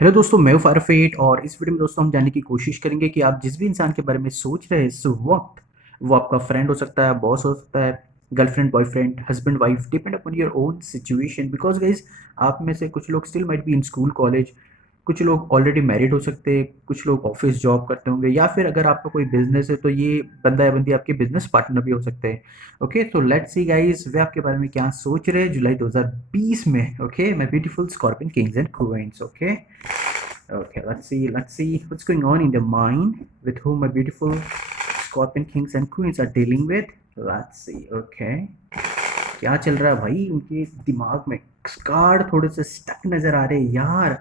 Hello दोस्तों, मैं हूं फारफेट और इस वीडियो में दोस्तों हम जानने की कोशिश करेंगे कि आप जिस भी इंसान के बारे में सोच रहे हैं इस वक्त, वो आपका फ्रेंड हो सकता है, बॉस हो सकता है, girlfriend, boyfriend, husband, wife, depend upon your own situation. Because guys, आप में से कुछ लोग still might be in school, college, कुछ लोग ऑलरेडी मैरिड हो सकते हैं, कुछ लोग ऑफिस जॉब करते होंगे, या फिर अगर आपका कोई बिजनेस है तो ये बंदा या बंदी आपके बिजनेस पार्टनर भी हो सकते हैं। ओके, तो लेट्स सी गाइस, वे आपके बारे में क्या सोच रहे हैं जुलाई 2020 में। Okay, my beautiful scorpion Kings and queen's. Okay, okay, let's see what's going on in the mind with whom my beautiful Scorpion kings and queens are dealing with. Let's see. Okay, क्या चल रहा है भाई उनके दिमाग में? Card थोड़े से स्टक नजर आ रहे हैं यार।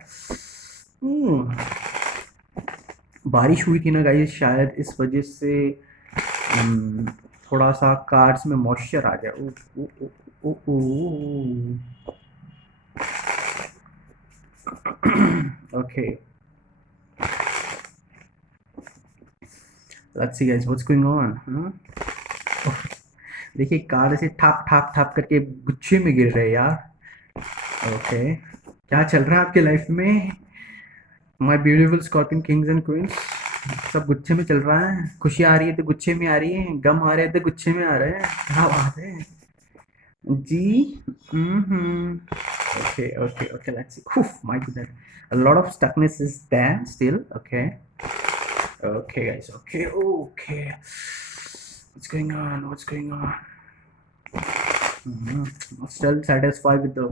बारिश हुई थी ना गाइस, शायद इस वजह से हम्म, थोड़ा सा कार्ड्स में मॉइस्चर आ गया। ओ, ओ, ओ, ओ, ओ, okay, let's see guys what's going on, huh? देखिए, कार ऐसे ठाप ठाप ठाप करके गुच्छे में गिर रहे हैं यार। ओके, क्या चल रहा है आपके लाइफ में my beautiful scorpion Kings and queen's? सब गुच्छे में चल रहा है। खुशी आ रही है तो गुच्छे में आ रही है, गम आ रहे हैं तो गुच्छे में आ रहे हैं। क्या बात है जी। Hmm, okay okay okay, let's see. My goodness, a lot of stuckness is there still. Okay, okay guys, okay, okay, what's going on, what's going on? Still satisfied with the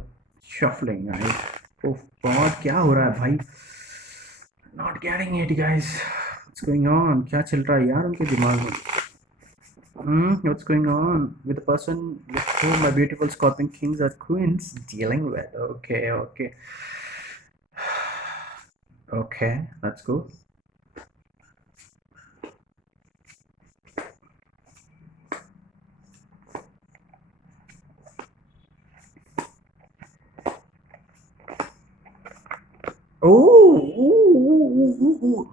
shuffling, right? Oh God, क्या हो रहा है भाई? Not getting it, guys. What's going on? क्या चल रहा है यार उनके दिमाग में? What's going on with the person with whom my beautiful Scorpion kings or queens dealing with? Okay, okay, okay. That's cool. Oh,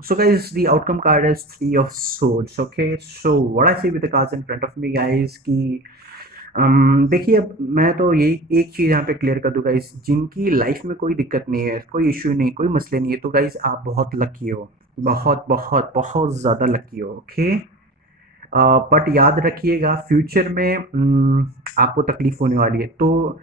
so guys, the outcome card is three of swords. Okay, so what I see with the cards in front of me, guys, कि देखिए, अब मैं तो यही एक चीज़ यहाँ पे clear कर दूँ गाइस, जिनकी लाइफ में कोई दिक्कत नहीं है, कोई इश्यू नहीं, कोई मसले नहीं है, तो गाइस आप बहुत लकी हो, बहुत बहुत बहुत ज़्यादा लकी हो। ओके, बट याद रखिएगा, फ्यूचर में आपको तकलीफ होने वाली है। तो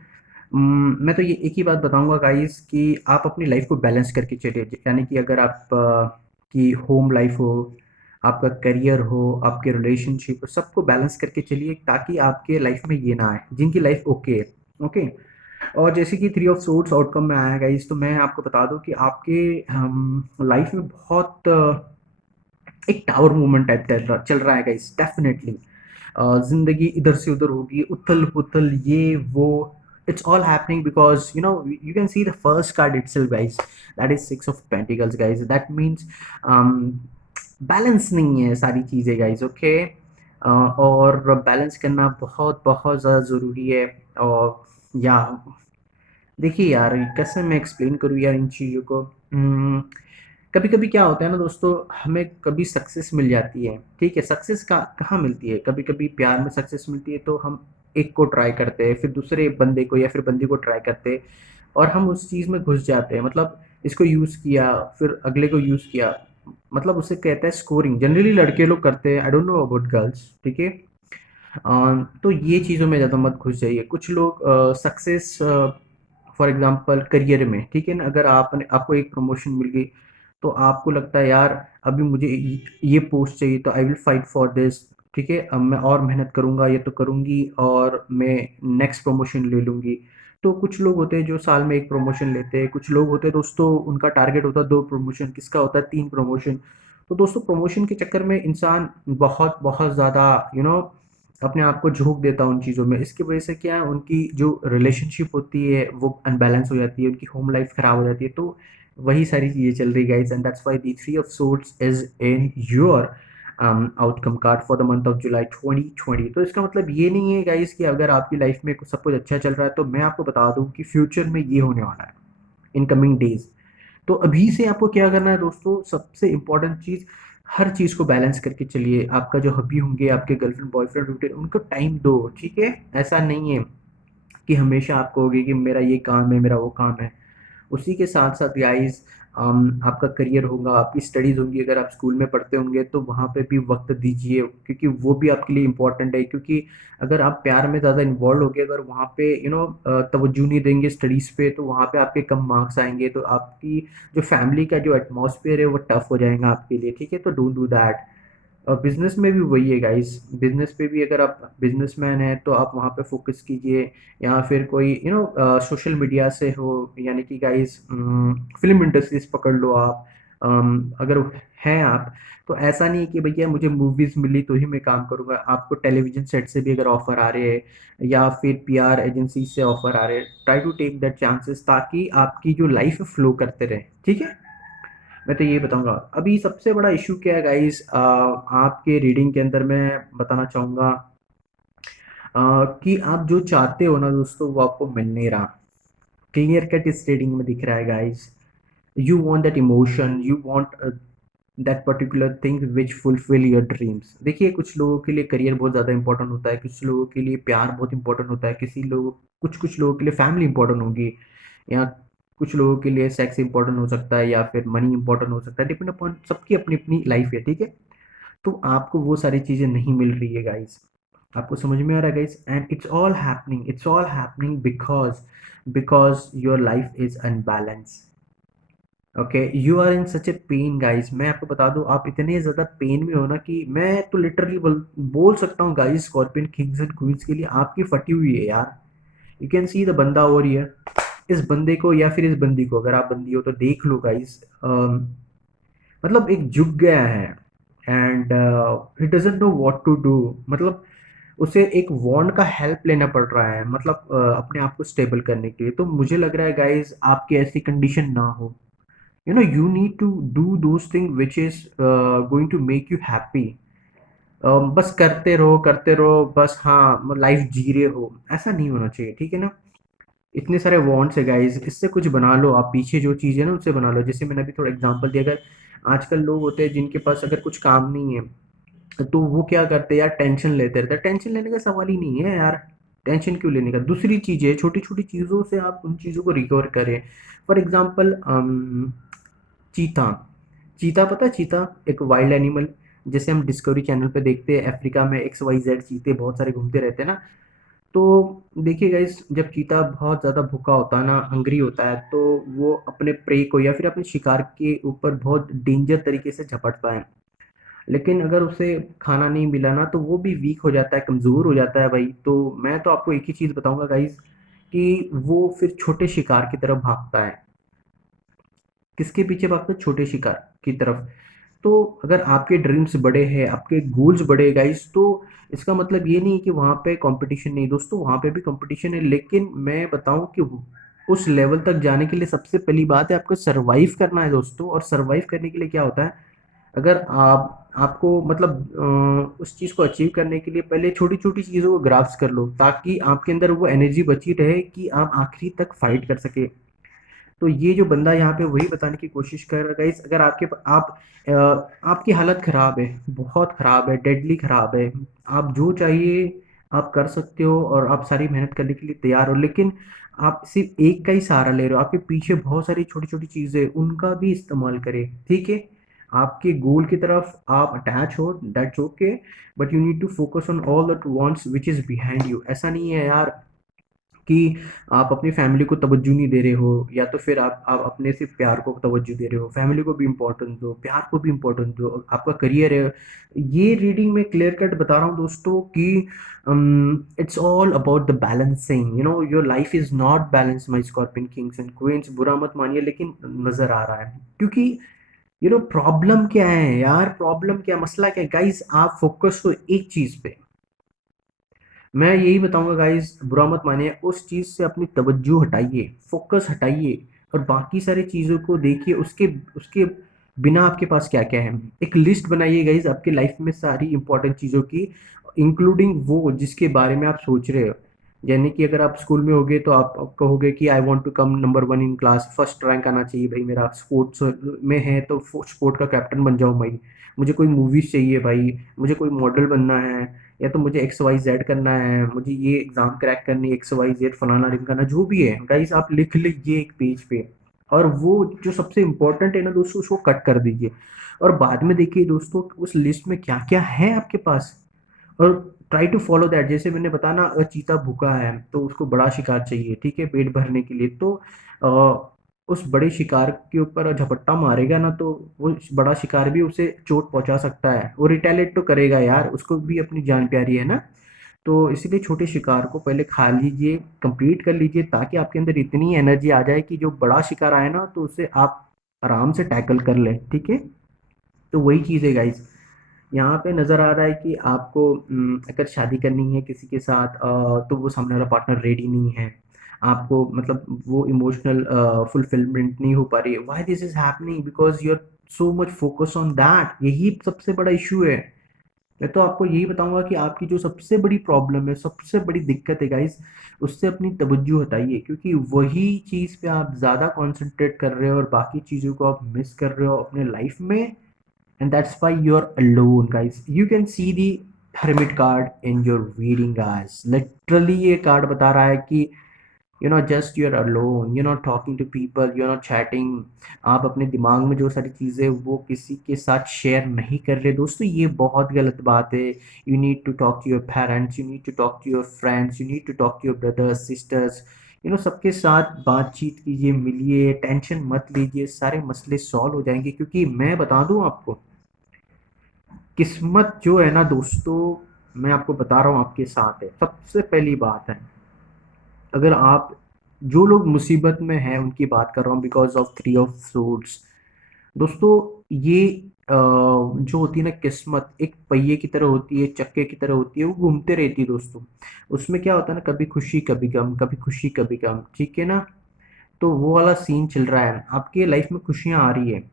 मैं तो ये एक ही बात बताऊंगा गाइस कि आप अपनी लाइफ को बैलेंस करके चलिए। यानी कि अगर आप की होम लाइफ हो, आपका करियर हो, आपके रिलेशनशिप हो, सबको बैलेंस करके चलिए, ताकि आपके लाइफ में ये ना आए जिनकी लाइफ ओके है। ओके, और जैसे कि थ्री ऑफ सोर्ट्स आउटकम में आया गाइस, तो मैं आपको बता दूं कि आपके लाइफ में बहुत एक टावर मूवमेंट टाइप चल रहा है गाइस, डेफिनेटली। जिंदगी इधर से उधर होगी, उथल पुथल, ये वो। It's all happening because you can see the first card itself guys, that is six of pentacles guys. That means balance नहीं है सारी चीज़ें गाइस। ओके, और बैलेंस करना बहुत बहुत ज़्यादा ज़रूरी है। और या देखिए यार, कैसे मैं एक्सप्लेन करूँ यार इन चीज़ों को। कभी कभी क्या होता है ना दोस्तों, हमें कभी सक्सेस मिल जाती है, ठीक है। सक्सेस का कहाँ मिलती है? कभी कभी प्यार में सक्सेस मिलती है, तो हम एक को ट्राई करते हैं, फिर दूसरे बंदे को या फिर बंदी को ट्राई करते हैं, और हम उस चीज़ में घुस जाते हैं। मतलब इसको यूज़ किया, फिर अगले को यूज़ किया, मतलब उसे कहते हैं स्कोरिंग। जनरली लड़के लोग करते हैं, I don't know about girls, ठीक है। तो ये चीज़ों में ज़्यादा मत घुस जाइए। कुछ लोग सक्सेस, फॉर एग्जांपल करियर में, ठीक है ना, अगर आपने आपको एक प्रमोशन मिल गई, तो आपको लगता है यार अभी मुझे ये पोस्ट चाहिए, तो I will fight for this, ठीक है। अब मैं और मेहनत करूंगा, ये तो करूंगी, और मैं नेक्स्ट प्रमोशन ले लूंगी। तो कुछ लोग होते हैं जो साल में एक प्रमोशन लेते हैं, कुछ लोग होते हैं दोस्तों उनका टारगेट होता है दो प्रमोशन, किसका होता है तीन प्रमोशन। तो दोस्तों, प्रमोशन के चक्कर में इंसान बहुत बहुत ज़्यादा अपने आप को झोंक देता है उन चीज़ों में। इसकी वजह से क्या है, उनकी जो रिलेशनशिप होती है वो अनबैलेंस हो जाती है, उनकी होम लाइफ खराब हो जाती है। तो वही सारी चीज़ें चल रही guys, and that's why the three of swords is in your outcome card for the month of July 2020। तो इसका मतलब ये नहीं है गाइस कि अगर आपकी लाइफ में सब कुछ अच्छा चल रहा है, तो मैं आपको बता दूं कि फ्यूचर में ये होने वाला है इन कमिंग डेज। तो अभी से आपको क्या करना है दोस्तों, सबसे इंपॉर्टेंट चीज़, हर चीज़ को बैलेंस करके चलिए। आपका जो हबी होंगे, आपके गर्लफ्रेंड बॉयफ्रेंड होंगे, उनको टाइम दो, ठीक है। ऐसा नहीं है कि हमेशा आप कहोगे कि मेरा ये काम है, मेरा वो काम है। उसी के साथ साथ गाइस, आपका करियर होगा, आपकी स्टडीज़ होंगी, अगर आप स्कूल में पढ़ते होंगे तो वहाँ पे भी वक़्त दीजिए, क्योंकि वो भी आपके लिए इम्पोर्टेंट है। क्योंकि अगर आप प्यार में ज़्यादा इन्वॉल्व हो गए, अगर वहाँ पे तवज्जो नहीं देंगे स्टडीज़ पे, तो वहाँ पे आपके कम मार्क्स आएँगे, तो आपकी जो फैमिली का जो एटमॉस्फेयर है वो टफ़ हो जाएगा आपके लिए, ठीक है? तो डोंट डू दैट। और बिजनेस में भी वही है गाइस, बिजनेस पे भी अगर आप बिजनेसमैन हैं तो आप वहाँ पे फोकस कीजिए, या फिर कोई सोशल मीडिया से हो, यानी कि गाइस फिल्म इंडस्ट्रीज पकड़ लो आप। अगर हैं आप, तो ऐसा नहीं है कि भैया मुझे मूवीज मिली तो ही मैं काम करूंगा, आपको टेलीविजन सेट से भी अगर ऑफर आ रहे हैं या फिर पीआर एजेंसी से ऑफर आ रहे हैं, try to take that chances, ताकि आपकी जो लाइफ है फ्लो करते रहे, ठीक है? मैं तो ये बताऊंगा। अभी सबसे बड़ा इशू क्या है गाइस, आपके रीडिंग के अंदर मैं बताना चाहूंगा कि आप जो चाहते हो ना दोस्तों, वो आपको मिल नहीं रहा। क्लियर कट इस रीडिंग में दिख रहा है guys. You want that emotion, you want that particular thing which fulfil your dreams. देखिए, कुछ लोगों के लिए करियर बहुत ज़्यादा इंपॉर्टेंट होता है, कुछ लोगों के लिए प्यार बहुत इंपॉर्टेंट होता है, किसी लोग कुछ कुछ लोगों के लिए फैमिली इंपॉर्टेंट होगी, या कुछ लोगों के लिए सेक्स इंपॉर्टेंट हो सकता है, या फिर मनी इंपॉर्टेंट हो सकता है। डिपेंड अपॉन सबकी अपनी अपनी लाइफ है, ठीक है? तो आपको वो सारी चीज़ें नहीं मिल रही है गाइस। आपको समझ में आ रहा है guys? And it's all happening because your life is unbalance. Okay, you are in such a pain guys. मैं आपको बता दूं, आप इतने ज़्यादा पेन में हो ना कि मैं तो लिटरली बोल सकता हूँ guys, scorpion Kings and queen's के लिए आपकी फटी हुई है यार। यू कैन सी द बंदा ओवर हियर। इस बंदे को या फिर इस बंदी को, अगर आप बंदी हो तो देख लो गाइस, मतलब एक झुक गया है, and he doesn't know what to do. मतलब उसे एक वॉन्ड का हेल्प लेना पड़ रहा है, मतलब अपने आप को स्टेबल करने के लिए। तो मुझे लग रहा है गाइस, आपकी ऐसी कंडीशन ना हो। You need to do those thing which is going to make you happy. बस करते रहो बस, हाँ लाइफ जी रहे हो, ऐसा नहीं होना चाहिए, ठीक है ना? इतने सारे वांट्स है गाइस, इससे कुछ बना लो आप, पीछे जो चीज़ है ना उससे बना लो। जैसे मैंने अभी थोड़ा एग्जांपल दिया, अगर आजकल लोग होते हैं जिनके पास अगर कुछ काम नहीं है, तो वो क्या करते हैं यार, टेंशन लेते रहते हैं। टेंशन लेने का सवाल ही नहीं है यार, टेंशन क्यों लेने का? दूसरी चीज़ें, छोटी छोटी चीज़ों से आप उन चीज़ों को रिकवर करें। फॉर एग्जाम्पल, चीता। चीता पता है? चीता एक वाइल्ड एनिमल, जैसे हम डिस्कवरी चैनल पे देखते हैं, अफ्रीका में XYZ चीते बहुत सारे घूमते रहते हैं ना। तो देखिए गाइस, जब चीता बहुत ज़्यादा भूखा होता है ना, हंग्री होता है, तो वो अपने प्रे को या फिर अपने शिकार के ऊपर बहुत डेंजर तरीके से झपटता है। लेकिन अगर उसे खाना नहीं मिला ना, तो वो भी वीक हो जाता है, कमज़ोर हो जाता है भाई। तो मैं तो आपको एक ही चीज़ बताऊंगा गाइस, कि वो फिर छोटे शिकार की तरफ भागता है। किसके पीछे भागता है? छोटे शिकार की तरफ। तो अगर आपके ड्रीम्स बड़े हैं, आपके गोल्स बड़े हैं गाइस, तो इसका मतलब ये नहीं कि वहाँ पे कंपटीशन नहीं। दोस्तों, वहाँ पे भी कंपटीशन है, लेकिन मैं बताऊं कि उस लेवल तक जाने के लिए सबसे पहली बात है, आपको सरवाइव करना है दोस्तों। और सरवाइव करने के लिए क्या होता है, अगर आपको मतलब उस चीज़ को अचीव करने के लिए पहले छोटी छोटी चीज़ों को ग्रास्प कर लो, ताकि आपके अंदर वो एनर्जी बची रहे कि आप आखिरी तक फाइट कर सके। तो ये जो बंदा यहाँ पे वही बताने की कोशिश कर रहा है गाइस, अगर अ, आपकी हालत खराब है, बहुत खराब है, डेडली खराब है, आप जो चाहिए आप कर सकते हो, और आप सारी मेहनत करने के लिए तैयार हो, लेकिन आप सिर्फ एक का ही सहारा ले रहे हो, आपके पीछे बहुत सारी छोटी छोटी चीज़ें, उनका भी इस्तेमाल करें, ठीक है? आपके गोल की तरफ आप अटैच हो, that's okay, but you need to focus on all that wants which is behind you. ऐसा नहीं है यार कि आप अपनी फैमिली को तवज्जो नहीं दे रहे हो, या तो फिर आप अपने सिर्फ प्यार को तवज्जो दे रहे हो। फैमिली को भी इम्पोर्टेंस दो, प्यार को भी इम्पोर्टेंस दो, आपका करियर है। ये रीडिंग में क्लियर कट बता रहा हूँ दोस्तों कि it's all about the balancing. Your life is not balance my scorpion Kings and queen's, बुरा मत मानिए, लेकिन नजर आ रहा है। क्योंकि प्रॉब्लम क्या है यार, प्रॉब्लम क्या, मसला क्या है गाइस? आप फोकस हो एक चीज पे। मैं यही बताऊंगा गाइस, बुरा मत मानिए, उस चीज से अपनी तवज्जो हटाइए, फोकस हटाइए, और बाकी सारी चीजों को देखिए। उसके उसके बिना आपके पास क्या क्या है, एक लिस्ट बनाइए गाइस आपकी लाइफ में सारी इंपॉर्टेंट चीजों की, इंक्लूडिंग वो जिसके बारे में आप सोच रहे हो। यानी कि अगर आप स्कूल में होगे तो आप कहोगे कि I want to come number 1 in class, first rank आना चाहिए भाई मेरा। स्पोर्ट्स में है तो स्पोर्ट का कैप्टन बन जाऊं भाई। मुझे कोई मूवीज चाहिए भाई, मुझे कोई मॉडल बनना है, या तो मुझे XYZ करना है, मुझे ये एग्जाम क्रैक करनी है, XYZ फलाना ढिमकाना, जो भी है गाइस आप लिख लीजिए एक पेज पे। और वो जो सबसे इम्पोर्टेंट है ना दोस्तों, उसको कट कर दीजिए। और बाद में देखिए दोस्तों उस लिस्ट में क्या क्या है आपके पास, और ट्राई टू फॉलो दैट। जैसे मैंने बताया ना, अगर चीता भूखा है तो उसको बड़ा शिकार चाहिए, ठीक है, पेट भरने के लिए। तो उस बड़े शिकार के ऊपर झपट्टा मारेगा ना, तो वो बड़ा शिकार भी उसे चोट पहुंचा सकता है, वो रिटेलिएट तो करेगा यार, उसको भी अपनी जान प्यारी है ना। तो इसीलिए छोटे शिकार को पहले खा लीजिए, कंप्लीट कर लीजिए, ताकि आपके अंदर इतनी एनर्जी आ जाए कि जो बड़ा शिकार आए ना तो उसे आप आराम से टैकल कर लें, ठीक है। तो वही चीज़ है गाइस, यहाँ पे नज़र आ रहा है कि आपको अगर शादी करनी है किसी के साथ, तो वो सामने वाला पार्टनर रेडी नहीं है, आपको मतलब वो इमोशनल फुलफिलमेंट नहीं हो पा रही है। Why this is happening? Because you are so much focus on that, यही सबसे बड़ा इशू है। मैं तो आपको यही बताऊंगा कि आपकी जो सबसे बड़ी प्रॉब्लम है, सबसे बड़ी दिक्कत है गाइस, उससे अपनी तवज्जो हटाइए, क्योंकि वही चीज़ पे आप ज़्यादा कंसंट्रेट कर रहे हो और बाकी चीज़ों को आप मिस कर रहे हो अपने लाइफ में। And that's why you are alone guys. You can see the hermit card in your reading guys, literally ये कार्ड बता रहा है कि just you're alone, you're not talking to people, you're not chatting। आप अपने दिमाग में जो सारी चीज़ें वो किसी के साथ शेयर नहीं कर रहे दोस्तों, ये बहुत गलत बात है। You need to talk to your parents, you need to talk to your friends, you need to talk to your brothers sisters. सबके साथ बातचीत कीजिए, मिलिए, टेंशन मत लीजिए, सारे मसले सॉल्व हो जाएंगे। क्योंकि मैं बता दूं आपको, किस्मत जो है ना दोस्तों, मैं आपको बता रहा हूँ आपके साथ है। सबसे पहली बात है, अगर आप, जो लोग मुसीबत में हैं उनकी बात कर रहा हूँ, because of three of swords दोस्तों। ये जो होती है ना किस्मत, एक पहिए की तरह होती है, चक्के की तरह होती है, वो घूमते रहती है दोस्तों। उसमें क्या होता है ना, कभी खुशी कभी गम, कभी खुशी कभी गम, ठीक है ना। तो वो वाला सीन चल रहा है, आपकी लाइफ में खुशियां आ रही है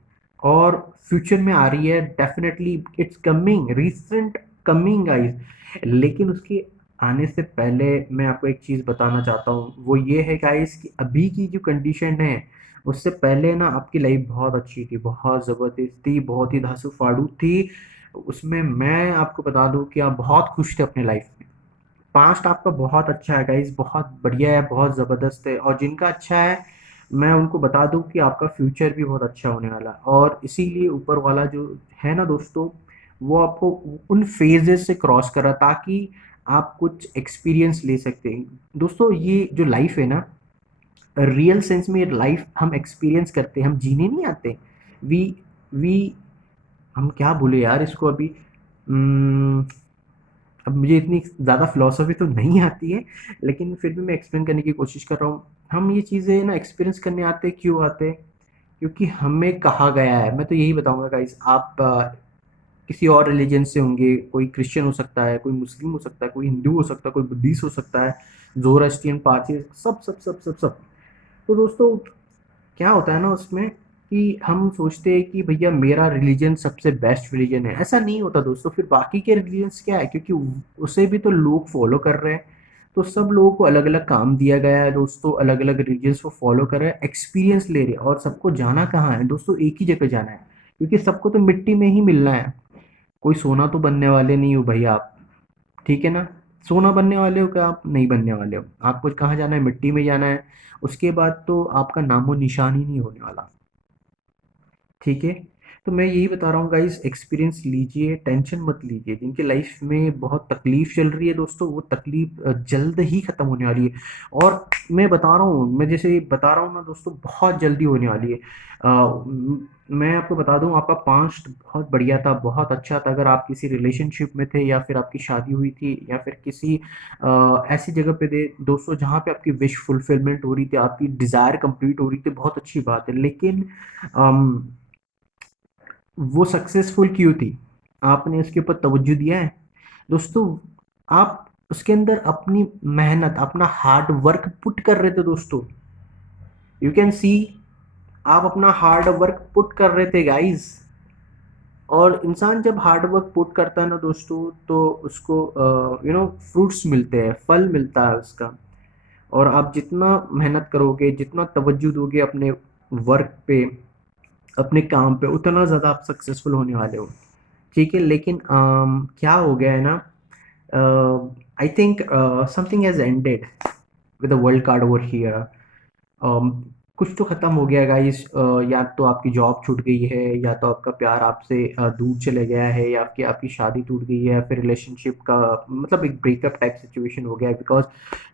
और फ्यूचर में आ रही है, definitely it's coming, recent coming guys. लेकिन उसके आने से पहले मैं आपको एक चीज़ बताना चाहता हूँ, वो ये है गाइस कि अभी की जो कंडीशन है, उससे पहले ना आपकी लाइफ बहुत अच्छी थी, बहुत ज़बरदस्त थी, बहुत ही धांसू फाड़ू थी। उसमें मैं आपको बता दूं कि आप बहुत खुश थे अपने लाइफ में। पास्ट आपका बहुत अच्छा है गाइस, बहुत बढ़िया है, बहुत ज़बरदस्त है। और जिनका अच्छा है, मैं उनको बता दूं कि आपका फ्यूचर भी बहुत अच्छा होने वाला है। और इसीलिए ऊपर वाला जो है ना दोस्तों, वो आपको उन फेजेस से क्रॉस करा, ताकि आप कुछ एक्सपीरियंस ले सकते हैं दोस्तों। ये जो लाइफ है ना, रियल सेंस में लाइफ हम एक्सपीरियंस करते हैं, हम जीने नहीं आते। वी वी हम क्या बोले यार इसको अभी। Hmm, अब मुझे इतनी ज़्यादा फिलोसफी तो नहीं आती है, लेकिन फिर भी मैं एक्सप्लेन करने की कोशिश कर रहा हूँ। हम ये चीज़ें ना एक्सपीरियंस करने आते हैं, क्यों आते हैं? क्योंकि हमें कहा गया है। मैं तो यही बताऊंगा गाइस, आप किसी और रिलीजन से होंगे, कोई क्रिश्चियन हो सकता है, कोई मुस्लिम हो सकता है, कोई हिंदू हो सकता है, कोई बुद्धिस्ट हो सकता है, जोरास्ट्रियन, पारसी, सब सब सब सब सब। तो दोस्तों क्या होता है ना उसमें, कि हम सोचते हैं कि भैया मेरा रिलीजन सबसे बेस्ट रिलीजन है। ऐसा नहीं होता दोस्तों। फिर बाकी के रिलीजन्स क्या है, क्योंकि उसे भी तो लोग फॉलो कर रहे हैं। तो सब लोगों को अलग अलग काम दिया गया है दोस्तों, अलग अलग रिलीजन्स को फॉलो कर रहे हैं, एक्सपीरियंस ले रहे हैं। और सबको जाना कहाँ है दोस्तों? एक ही जगह जाना है, क्योंकि सबको तो मिट्टी में ही मिलना है। कोई सोना तो बनने वाले नहीं हो भैया आप, ठीक है ना। सोना बनने वाले हो क्या? आप नहीं बनने वाले हो। आपको कहाँ जाना है? मिट्टी में जाना है। उसके बाद तो आपका नामो निशान ही नहीं होने वाला, ठीक है। तो मैं यही बता रहा हूँ गाइस, एक्सपीरियंस लीजिए, टेंशन मत लीजिए। जिनकी लाइफ में बहुत तकलीफ चल रही है दोस्तों, वो तकलीफ जल्द ही खत्म होने वाली है। और मैं बता रहा हूँ, मैं जैसे बता रहा हूँ ना दोस्तों, बहुत जल्दी होने वाली है। मैं आपको बता दूं, आपका पास्ट बहुत बढ़िया था, बहुत अच्छा था। अगर आप किसी रिलेशनशिप में थे, या फिर आपकी शादी हुई थी, या फिर किसी ऐसी जगह पे थे दोस्तों जहाँ पे आपकी विश फुलफिलमेंट हो रही थी, आपकी डिज़ायर कंप्लीट हो रही थी, बहुत अच्छी बात है। लेकिन अम, वो सक्सेसफुल क्यों थी? आपने उसके ऊपर तवज्जो दिया है दोस्तों? आप उसके अंदर अपनी मेहनत, अपना हार्ड वर्क पुट कर रहे थे दोस्तों। यू कैन सी, आप अपना हार्ड वर्क पुट कर रहे थे गाइस। और इंसान जब हार्ड वर्क पुट करता है ना दोस्तों, तो उसको फ्रूट्स मिलते हैं, फल मिलता है उसका। और आप जितना मेहनत करोगे, जितना तवज्जो दोगे अपने वर्क पे, अपने काम पे, उतना ज़्यादा आप सक्सेसफुल होने वाले हो, ठीक है। लेकिन क्या हो गया है ना, I think something has ended with the world card over here. कुछ तो खत्म हो गया गाइस, या तो आपकी जॉब छूट गई है, या तो आपका प्यार आपसे दूर चले गया है, या आपकी आपकी शादी टूट गई है, या फिर रिलेशनशिप का मतलब एक ब्रेकअप टाइप सिचुएशन हो गया है। बिकॉज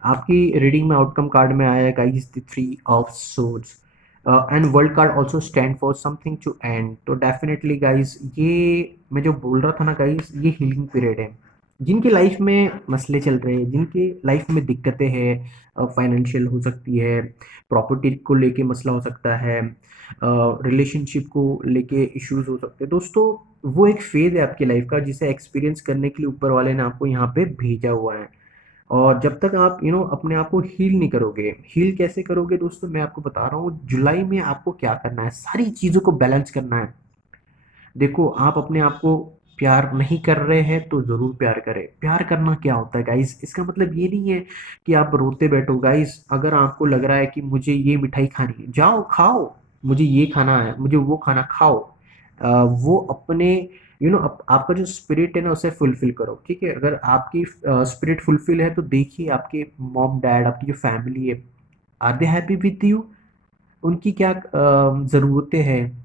आपकी रीडिंग में आउटकम कार्ड में आया है guys the three of swords, and world card also stand for something to end. तो डेफिनेटली गाइस, ये मैं जो बोल रहा था ना गाइस, ये हीलिंग पीरियड है। जिनकी लाइफ में मसले चल रहे हैं, जिनकी लाइफ में दिक्कतें हैं, फाइनेंशियल हो सकती है, प्रॉपर्टी को लेके मसला हो सकता है, रिलेशनशिप को लेके इश्यूज हो सकते हैं दोस्तों। वो एक फेज है आपकी लाइफ का, जिसे एक्सपीरियंस करने के लिए ऊपर वाले ने आपको यहाँ पे भेजा हुआ है। और जब तक आप अपने आप को हील नहीं करोगे, हील कैसे करोगे दोस्तों, मैं आपको बता रहा हूँ। जुलाई में आपको क्या करना है, सारी चीज़ों को बैलेंस करना है। देखो, आप अपने आप को प्यार नहीं कर रहे हैं तो ज़रूर प्यार करें। प्यार करना क्या होता है गाइस, इसका मतलब ये नहीं है कि आप रोते बैठो गाइस। अगर आपको लग रहा है कि मुझे ये मिठाई खानी है, जाओ खाओ। मुझे ये खाना है, मुझे वो खाना खाओ। वो अपने आपका जो स्पिरिट है ना, उसे फुलफिल करो, ठीक है। अगर आपकी स्पिरिट फुलफिल है तो देखिए आपके मॉम डैड, आपकी जो फैमिली है, are they happy with you? उनकी क्या ज़रूरतें हैं,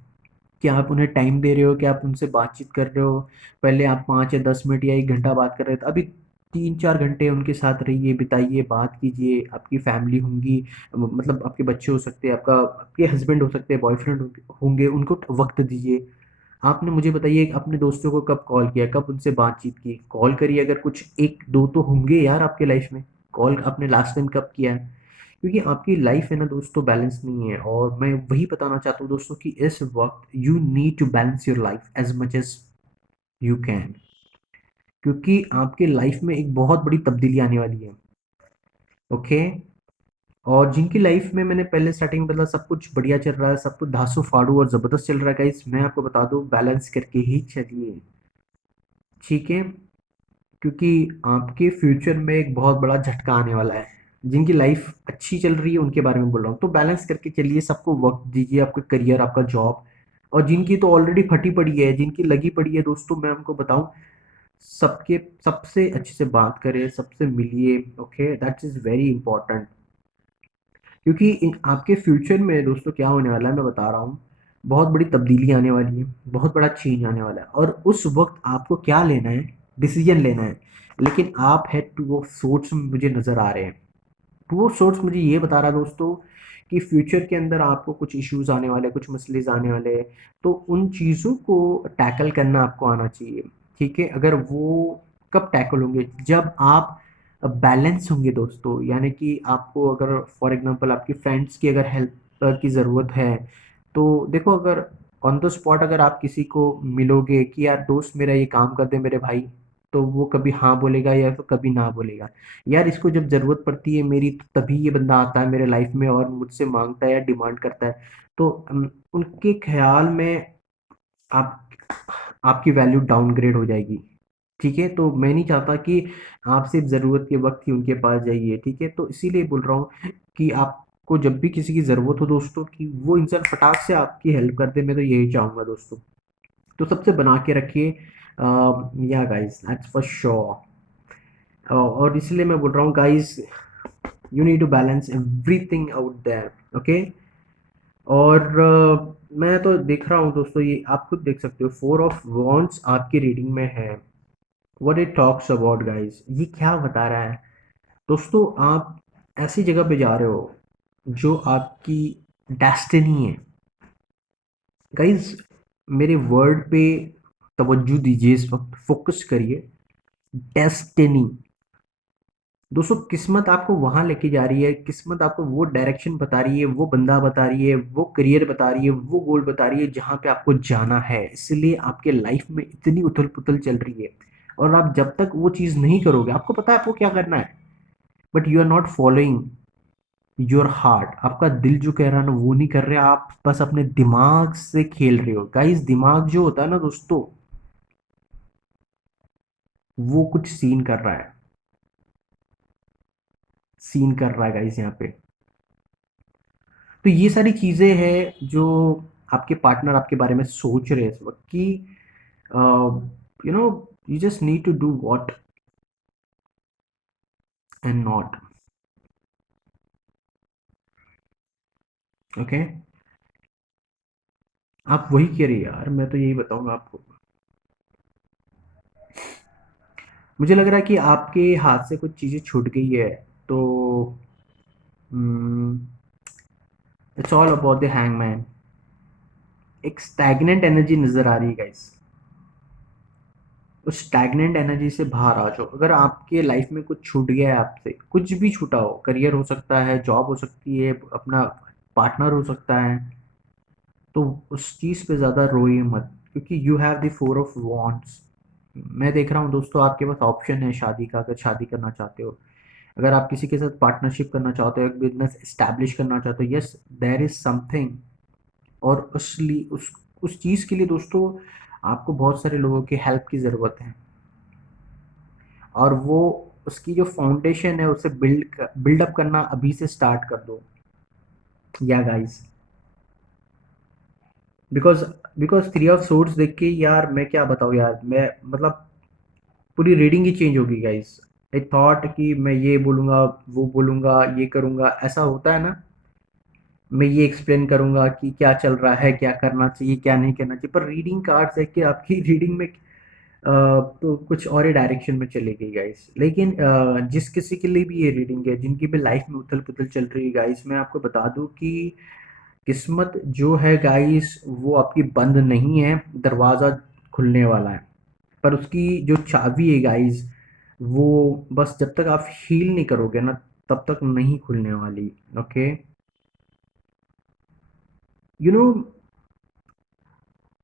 कि आप उन्हें टाइम दे रहे हो, कि आप उनसे बातचीत कर रहे हो। पहले आप 5 या 10 मिनट या 1 घंटा बात कर रहे थे, अभी 3-4 घंटे उनके साथ रहिए, बिताइए, बात कीजिए। आपकी फैमिली होंगी, मतलब आपके बच्चे हो सकते हैं, आपके हस्बैंड हो सकते हैं, बॉयफ्रेंड होंगे, उनको वक्त दीजिए। आपने मुझे बताइए अपने दोस्तों को कब कॉल किया, कब उनसे बातचीत की? कॉल करिए, अगर कुछ एक दो तो होंगे यार आपके लाइफ में। कॉल आपने लास्ट टाइम कब किया है? क्योंकि आपकी लाइफ है ना दोस्तों, बैलेंस नहीं है। और मैं वही बताना चाहता हूँ दोस्तों कि इस वक्त you need to balance your life as much as you can, क्योंकि आपके लाइफ में एक बहुत बड़ी तब्दीली आने वाली है। ओके। और जिनकी लाइफ में मैंने पहले स्टार्टिंग में बताया सब कुछ बढ़िया चल रहा है, सब कुछ धांसू फाड़ू और जबरदस्त चल रहा है गाइस, मैं आपको बता दूं, बैलेंस करके ही चलिए, ठीक है। क्योंकि आपके फ्यूचर में एक बहुत बड़ा झटका आने वाला है। जिनकी लाइफ अच्छी चल रही है उनके बारे में बोल रहा हूँ, तो बैलेंस करके चलिए, सबको वक्त दीजिए, आपका करियर, आपका जॉब। और जिनकी तो ऑलरेडी फटी पड़ी है, जिनकी लगी पड़ी है दोस्तों, मैं आपको बताऊं, सबके सबसे अच्छे से बात करें, सबसे मिलिए। Okay, that is very important. क्योंकि आपके फ्यूचर में दोस्तों क्या होने वाला है मैं बता रहा हूँ, बहुत बड़ी तब्दीली आने वाली है, बहुत बड़ा चेंज आने वाला है। और उस वक्त आपको क्या लेना है, डिसीजन लेना है। लेकिन आप हेड टू वो सोर्स में मुझे नज़र आ रहे हैं। तो वो सोर्स मुझे ये बता रहा है दोस्तों कि फ्यूचर के अंदर आपको कुछ इश्यूज आने वाले हैं, कुछ मसलेज आने वाले हैं। तो उन चीज़ों को टैकल करना आपको आना चाहिए, ठीक है। अगर वो कब टैकल होंगे, जब आप बैलेंस होंगे दोस्तों। यानी कि आपको अगर फॉर एग्जांपल आपकी फ्रेंड्स की अगर हेल्प की ज़रूरत है, तो देखो, अगर ऑन द स्पॉट अगर आप किसी को मिलोगे कि यार दोस्त मेरा ये काम कर दे मेरे भाई, तो वो कभी हाँ बोलेगा या तो कभी ना बोलेगा। यार इसको जब ज़रूरत पड़ती है मेरी, तो तभी ये बंदा आता है मेरे लाइफ में और मुझसे मांगता है या डिमांड करता है। तो उनके ख्याल में आप आपकी वैल्यू डाउनग्रेड हो जाएगी, ठीक है। तो मैं नहीं चाहता कि आप सिर्फ ज़रूरत के वक्त ही उनके पास जाइए, ठीक है। तो इसीलिए बोल रहा हूँ कि आपको जब भी किसी की ज़रूरत हो दोस्तों, कि वो इंसान फटाक से आपकी हेल्प कर दे, मैं तो यही चाहूँगा दोस्तों। तो सबसे बना के रखिए, या गाइस दैट्स फॉर श्योर। और इसलिए मैं बोल रहा हूँ guys, you need to balance everything out there, okay. और मैं तो देख रहा हूँ दोस्तों, ये आप खुद देख सकते हो, 4 ऑफ वॉन्ट्स आपकी रीडिंग में है। What it talks about guys, ये क्या बता रहा है दोस्तों? आप ऐसी जगह पे जा रहे हो जो आपकी डेस्टिनी है गाइस। मेरे वर्ड पे तवज्जो दीजिए, इस वक्त फोकस करिए। डेस्टिनी दोस्तों, किस्मत आपको वहां लेके जा रही है, किस्मत आपको वो डायरेक्शन बता रही है, वो बंदा बता रही है, वो करियर बता रही है, वो गोल बता रही है जहां पे आपको जाना है। इसलिए आपके लाइफ में इतनी उथल पुथल चल रही है। और आप जब तक वो चीज़ नहीं करोगे, आपको पता है आपको क्या करना है, but you are not following your heart. आपका दिल जो कह रहा है ना, वो नहीं कर रहे, आप बस अपने दिमाग से खेल रहे हो गाइस। दिमाग जो होता है ना दोस्तों, वो कुछ सीन कर रहा है, सीन कर रहा है गाइस यहाँ पे। तो ये सारी चीज़ें हैं जो आपके पार्टनर आपके बारे में सोच रहे हैं इस वक्त, कि you know you just need to do what and not. Okay, आप वही करिए यार, मैं तो यही बताऊंगा आपको। मुझे लग रहा है कि आपके हाथ से कुछ चीज़ें छूट गई है, तो it's all about the hangman. एक स्टैग्नेंट एनर्जी नज़र आ रही है गाइस। उस स्टैग्नेंट एनर्जी से बाहर आ जाओ। अगर आपके लाइफ में कुछ छूट गया है आपसे, कुछ भी छूटा हो, करियर हो सकता है, जॉब हो सकती है, अपना पार्टनर हो सकता है, तो उस चीज़ पे ज़्यादा रोइए मत, क्योंकि you have the four of wants. मैं देख रहा हूँ दोस्तों, आपके पास ऑप्शन है शादी का, अगर शादी करना चाहते हो, अगर आप किसी के साथ पार्टनरशिप करना चाहते हो, एक बिजनेस इस्टेब्लिश करना चाहते हो, यस देयर इज समथिंग। और उस चीज़ के लिए दोस्तों आपको बहुत सारे लोगों की हेल्प की ज़रूरत है। और वो उसकी जो फाउंडेशन है उसे बिल्डअप करना अभी से स्टार्ट कर दो, या guys. Because because three of swords देख के यार मैं क्या बताऊँ यार, मैं मतलब पूरी रीडिंग ही चेंज होगी गाइस। आई थॉट कि मैं ये बोलूँगा, वो बोलूँगा, ये करूँगा, ऐसा होता है ना। मैं ये एक्सप्लेन करूँगा कि क्या चल रहा है, क्या करना चाहिए, क्या नहीं करना चाहिए, पर रीडिंग कार्ड्स देख के आपकी रीडिंग में तो कुछ और ही डायरेक्शन में चली गई गाइस। लेकिन जिस किसी के लिए भी ये रीडिंग है, जिनकी भी लाइफ में उथल पुथल चल रही है गाइस, मैं आपको बता दूं कि किस्मत जो है गाइस वो आपकी बंद नहीं है, दरवाज़ा खुलने वाला है। पर उसकी जो चाबी है गाइस, वो बस जब तक आप हील नहीं करोगे ना, तब तक नहीं खुलने वाली। ओके, यू नो,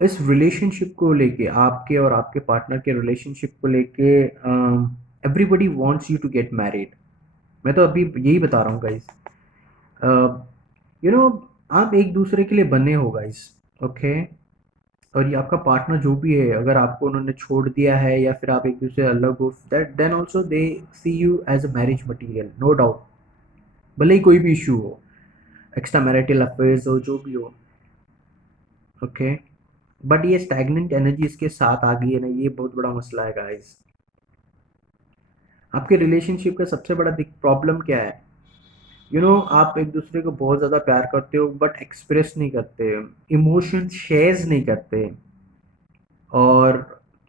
इस रिलेशनशिप को लेके, आपके और आपके पार्टनर के रिलेशनशिप को लेके, everybody wants you to get married. मैं तो अभी यही बता रहा हूँ गाइस। यू नो, आप एक दूसरे के लिए बने हो गाइस। ओके, और ये आपका पार्टनर जो भी है, अगर आपको उन्होंने छोड़ दिया है या फिर आप एक दूसरे से अलग हो, that then also they see you as a marriage material, no doubt. भले ही कोई भी इशू हो, एक्स्ट्रा मैरिटल अफेयर्स हो, जो भी हो। ओके, बट ये स्टैग्नेंट एनर्जी इसके साथ आ गई है ना, ये बहुत बड़ा मसला है गाइस। आपके रिलेशनशिप का सबसे बड़ा प्रॉब्लम क्या है? आप एक दूसरे को बहुत ज़्यादा प्यार करते हो बट एक्सप्रेस नहीं करते, इमोशन शेयर्स नहीं करते। और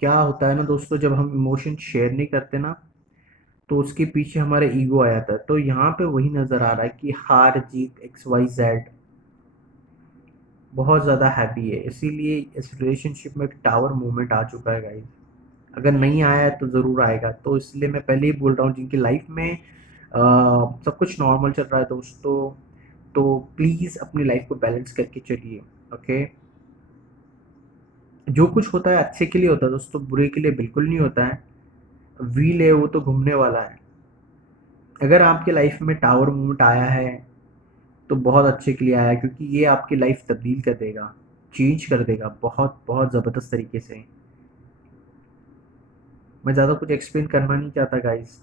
क्या होता है ना दोस्तों, जब हम इमोशन शेयर नहीं करते ना, तो उसके पीछे हमारा ईगो आ जाता है। तो यहाँ पे वही नज़र आ रहा है कि हार जीत XYZ बहुत ज़्यादा हैवी है, इसीलिए इस रिलेशनशिप में एक टावर मूवमेंट आ चुका है गाइस। अगर नहीं आया है तो ज़रूर आएगा, तो इसलिए मैं पहले ही बोल रहा हूँ, जिनकी लाइफ में सब कुछ नॉर्मल चल रहा है दोस्तों, तो प्लीज़ अपनी लाइफ को बैलेंस करके चलिए। ओके, जो कुछ होता है अच्छे के लिए होता है दोस्तों, बुरे के लिए बिल्कुल नहीं होता है। व्हील है वो तो घूमने वाला है। अगर आपके लाइफ में टावर मूवमेंट आया है, तो बहुत अच्छे के लिए आया है, क्योंकि ये आपकी लाइफ तब्दील कर देगा, चेंज कर देगा बहुत बहुत ज़बरदस्त तरीके से। मैं ज़्यादा कुछ एक्सप्लेन करना नहीं चाहता गाइस।